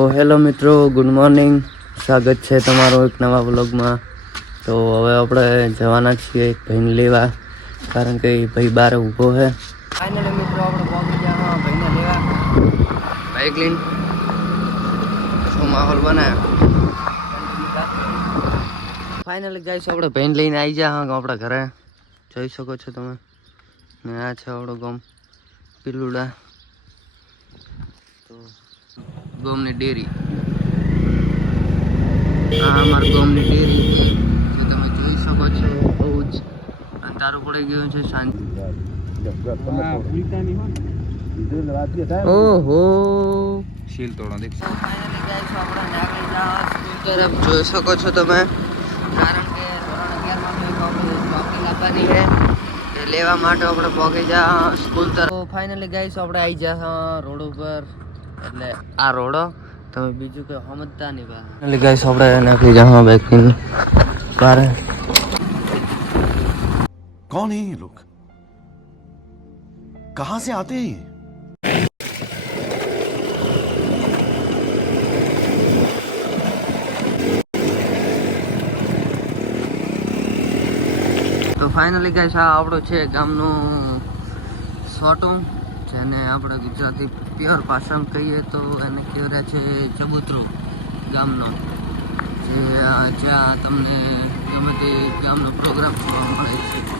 તો હેલો મિત્રો, good morning. સ્વાગત છે તમારું એક નવા વ્લોગમાં. તો હવે આપણે જવાના છીએ એક ભાઈને લેવા, કારણ કે એ ભાઈ બહાર ઊભો છે. ફાઇનલી મિત્રો આપણે પહોંચી ગયા ભાઈને લેવા. બાઇક લઈને શું માહોલ બનાવ્યો. ફાઇનલી ગાઈસ આપણે ભાઈને લઈને આવી ગયા આપણા ઘરે. જોઈ શકો છો તમે. ને આ છે આપણો ગામ પીલુડા. તો ગામની ડેરી, આ અમારા ગામની ડેરી જે તમે જોઈ શકો છો. બહુ જ અંધારું પડી ગયું છે. શાંતિ. ઓહો શીલ તોડો દેખ. ફાઇનલી ગાઈસ આપણે નાગરી જા સ્કૂલ તરફ જોઈ શકો છો તમે, કારણ કે ધોરણ 11 માં એક આપણે ચોકી લાવવાની છે એ લેવા માટે આપણે પહોંચી જા સ્કૂલ તરફ. તો ફાઇનલી ગાઈસ આપણે આવી જા રોડ ઉપર, એટલે આ રોડો તમે બીજું કઈ સમજતા નહીં. ફાઇનલી ગાઈસ આપણે નાખી જા બાઇક બહાર. कौन है ये लोग, कहां से आते हैं? તો ફાઇનલી ગાઈસ આ આપણો છે ગામનું સોટું, જેને આપણે ગુજરાતી પ્યોર ભાષામાં કહીએ તો એને કહેવાય છે ચબૂતરું ગામનો, જે જ્યાં તમને ગમે તે ગામનો પ્રોગ્રામ જોવા મળે છે.